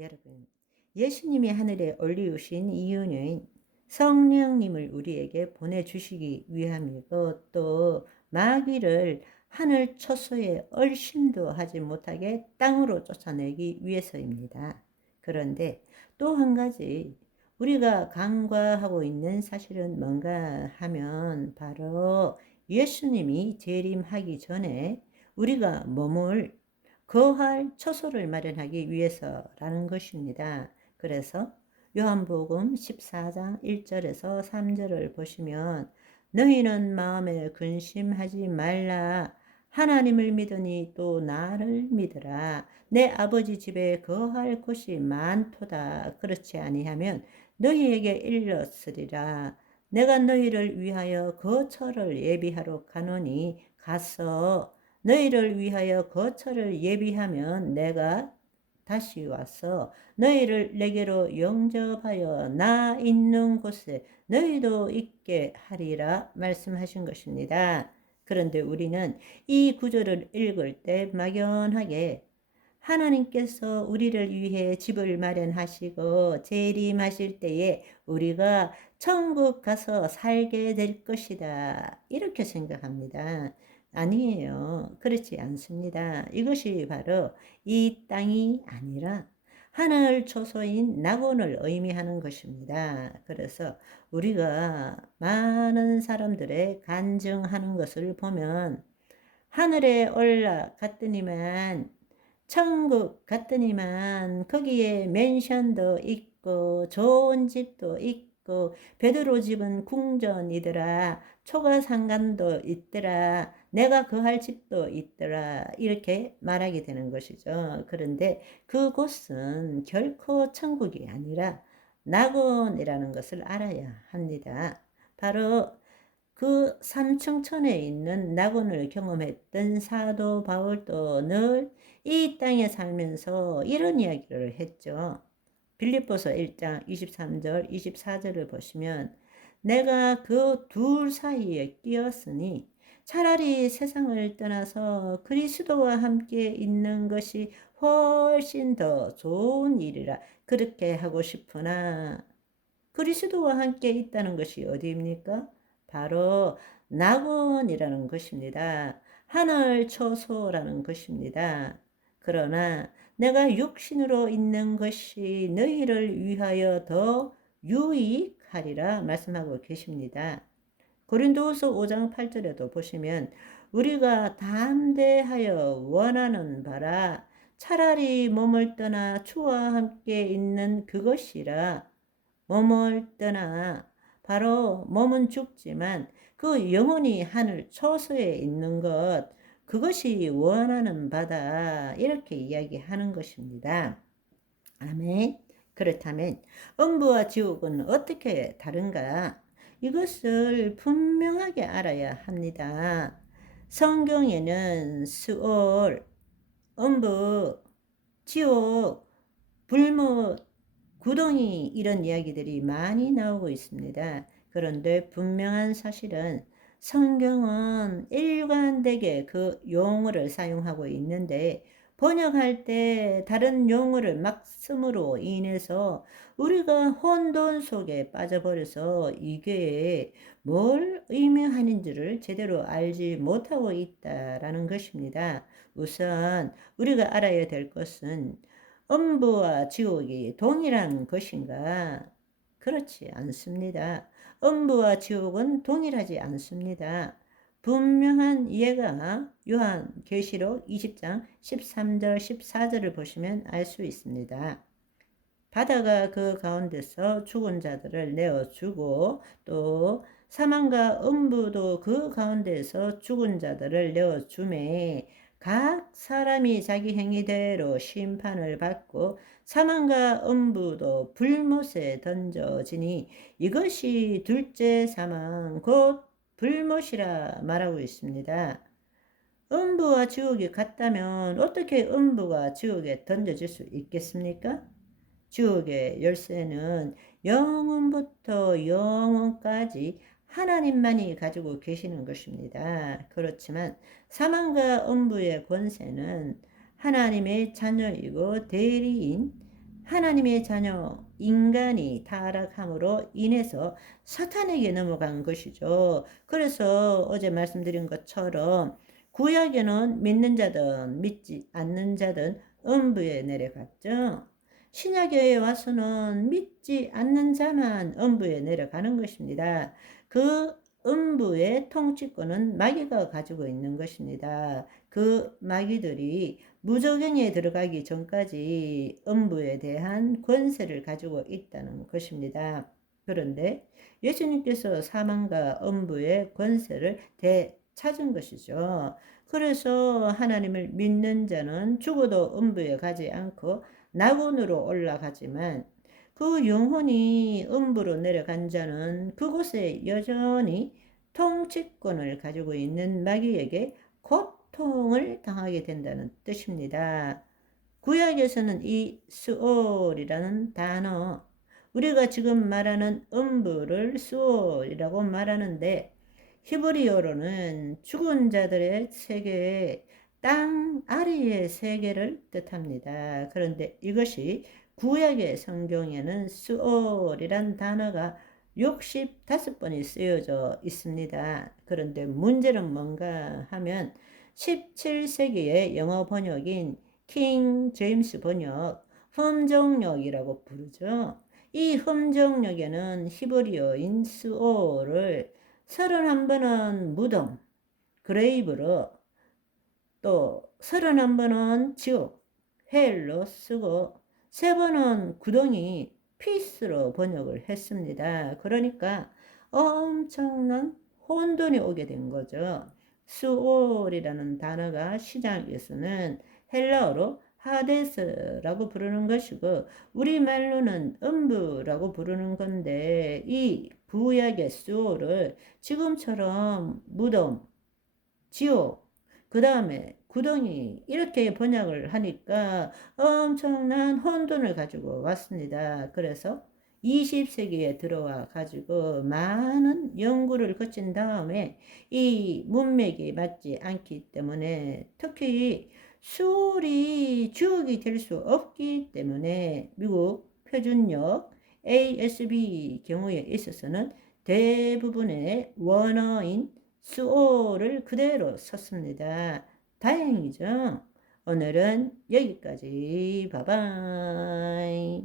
여러분, 예수님이 하늘에 올리우신 이유는 성령님을 우리에게 보내주시기 위함이고 또 마귀를 하늘 초소에 얼씬도 하지 못하게 땅으로 쫓아내기 위해서입니다. 그런데 또 한 가지 우리가 간과하고 있는 사실은 뭔가 하면 바로 예수님이 재림하기 전에 우리가 몸을 거할 처소를 마련하기 위해서라는 것입니다. 그래서 요한복음 14장 1절에서 3절을 보시면 너희는 마음에 근심하지 말라. 하나님을 믿으니 또 나를 믿으라. 내 아버지 집에 거할 곳이 많도다. 그렇지 아니하면 너희에게 일렀으리라. 내가 너희를 위하여 거처를 예비하러 가노니 가서 너희를 위하여 거처를 예비하면 내가 다시 와서 너희를 내게로 영접하여 나 있는 곳에 너희도 있게 하리라 말씀하신 것입니다. 그런데 우리는 이 구절을 읽을 때 막연하게 하나님께서 우리를 위해 집을 마련하시고 재림하실 때에 우리가 천국 가서 살게 될 것이다, 이렇게 생각합니다. 아니에요. 그렇지 않습니다. 이것이 바로 이 땅이 아니라 하늘 초소인 낙원을 의미하는 것입니다. 그래서 우리가 많은 사람들의 간증하는 것을 보면 하늘에 올라갔더니만 천국 갔더니만 거기에 맨션도 있고 좋은 집도 있고 베드로 집은 궁전이더라. 초가상간도 있더라. 내가 거할 집도 있더라. 이렇게 말하게 되는 것이죠. 그런데 그곳은 결코 천국이 아니라 낙원이라는 것을 알아야 합니다. 바로 그 삼층천에 있는 낙원을 경험했던 사도 바울도 늘 이 땅에 살면서 이런 이야기를 했죠. 빌립보서 1장 23절 24절을 보시면 내가 그 둘 사이에 끼었으니 차라리 세상을 떠나서 그리스도와 함께 있는 것이 훨씬 더 좋은 일이라 그렇게 하고 싶으나 그리스도와 함께 있다는 것이 어디입니까? 바로 낙원이라는 것입니다. 하늘 초소라는 것입니다. 그러나 내가 육신으로 있는 것이 너희를 위하여 더 유익하리라 말씀하고 계십니다. 고린도후서 5장 8절에도 보시면 우리가 담대하여 원하는 바라 차라리 몸을 떠나 주와 함께 있는 그것이라. 몸을 떠나 바로 몸은 죽지만 그 영혼이 하늘 초소에 있는 것, 그것이 원하는 바다, 이렇게 이야기하는 것입니다. 아멘. 그렇다면 음부와 지옥은 어떻게 다른가? 이것을 분명하게 알아야 합니다. 성경에는 스올, 음부, 지옥, 불못, 구덩이, 이런 이야기들이 많이 나오고 있습니다. 그런데 분명한 사실은 성경은 일관되게 그 용어를 사용하고 있는데 번역할 때 다른 용어를 막 씀으로 인해서 우리가 혼돈 속에 빠져버려서 이게 뭘 의미하는지를 제대로 알지 못하고 있다라는 것입니다. 우선 우리가 알아야 될 것은 음부와 지옥이 동일한 것인가? 그렇지 않습니다. 음부와 지옥은 동일하지 않습니다. 분명한 예가 요한계시록 20장 13절 14절을 보시면 알 수 있습니다. 바다가 그 가운데서 죽은 자들을 내어주고 또 사망과 음부도 그 가운데서 죽은 자들을 내어주매 각 사람이 자기 행위대로 심판을 받고 사망과 음부도 불못에 던져지니 이것이 둘째 사망 곧 불못이라 말하고 있습니다. 음부와 지옥이 같다면 어떻게 음부가 지옥에 던져질 수 있겠습니까? 지옥의 열쇠는 영원부터 영원까지 하나님만이 가지고 계시는 것입니다. 그렇지만 사망과 음부의 권세는 하나님의 자녀이고 대리인 하나님의 자녀 인간이 타락함으로 인해서 사탄에게 넘어간 것이죠. 그래서 어제 말씀드린 것처럼 구약에는 믿는 자든 믿지 않는 자든 음부에 내려갔죠. 신약에 와서는 믿지 않는 자만 음부에 내려가는 것입니다. 그 음부의 통치권은 마귀가 가지고 있는 것입니다. 그 마귀들이 무저갱에 들어가기 전까지 음부에 대한 권세를 가지고 있다는 것입니다. 그런데 예수님께서 사망과 음부의 권세를 되찾은 것이죠. 그래서 하나님을 믿는 자는 죽어도 음부에 가지 않고 낙원으로 올라가지만 그 영혼이 음부로 내려간 자는 그곳에 여전히 통치권을 가지고 있는 마귀에게 고통을 당하게 된다는 뜻입니다. 구약에서는 이 스올이라는 단어, 우리가 지금 말하는 음부를 스올이라고 말하는데 히브리어로는 죽은 자들의 세계, 땅 아래의 세계를 뜻합니다. 그런데 이것이 구약의 성경에는 스올이란 단어가 65번이 쓰여져 있습니다. 그런데 문제는 뭔가 하면 17세기의 영어 번역인 킹 제임스 번역, 흠정역이라고 부르죠. 이 흠정역에는 히브리어인 스올을 31번은 무덤, 그레이브로, 또 31번은 지옥, 헬로 쓰고 3번은 구덩이, 피스로 번역을 했습니다. 그러니까 엄청난 혼돈이 오게 된 거죠. 스올이라는 단어가 시작에서는 헬라어로 하데스라고 부르는 것이고 우리말로는 음부라고 부르는 건데 이 구약의 스올을 지금처럼 무덤, 지옥, 그 다음에 구덩이 이렇게 번역을 하니까 엄청난 혼돈을 가지고 왔습니다. 그래서 20세기에 들어와 가지고 많은 연구를 거친 다음에 이 문맥이 맞지 않기 때문에 특히 수월이 주역이 될 수 없기 때문에 미국 표준역 ASB 경우에 있어서는 대부분의 원어인 수오를 그대로 썼습니다. 다행이죠. 오늘은 여기까지. 바이바이.